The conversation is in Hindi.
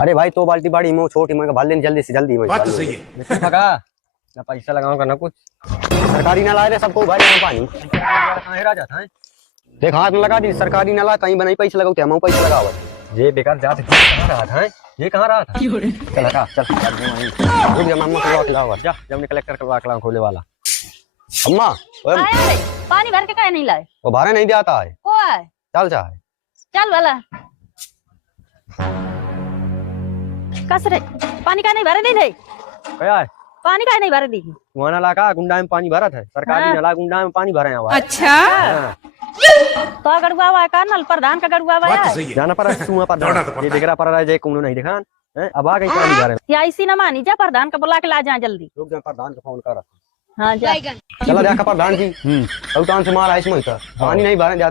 अरे भाई तो बाल्टी बाड़ी मो छोटी मैं भर लेनी जल्दी से जल्दी बात तो सही है। भगा ना पैसा लगाऊंगा ना कुछ। सरकारी ना लाए रे सबको भाई यहाँ पानी कहाँ राजा था देख हाथ में लगा दी सरकारी ना ला कहीं बनाई पैसे लगाओ क्या मैं पैसे लगाओ ये बेकार जात कहाँ रहा था ये कहाँ रहा था चल हटा चल रुक जा मम्मा को खिलाओ जा जब हमने कलेक्टर करवा के खोले वाला अम्मा ओए आया रे पानी भर के काहे नहीं लाए वो भारे नहीं जाता है को आए चल चाहे चल वाला कस रे पानी का नहीं भरे दी थे क्या है पानी का नहीं भरे दी वहाँ नाला का गुंडा में पानी भरा था सरकारी हाँ। नाला गुंडा में पानी भरे हुआ अच्छा तो गड़ुआ हुआ है का नल प्रधान का गड़ुआ हुआ बात तो है सही है। जाना पड़ा सुआ पर दौड़ा तो पड़ता ये दिख रहा पड़ रहा है कौन नहीं दिखा अब आ गई पानी भरे या इसी न मानी जा प्रधान का बुला के ला जा जल्दी रुक जा प्रधान को फोन कर हाँ जा चला देखा प्रधान जी से मारा इसमें पानी नहीं भरे जाते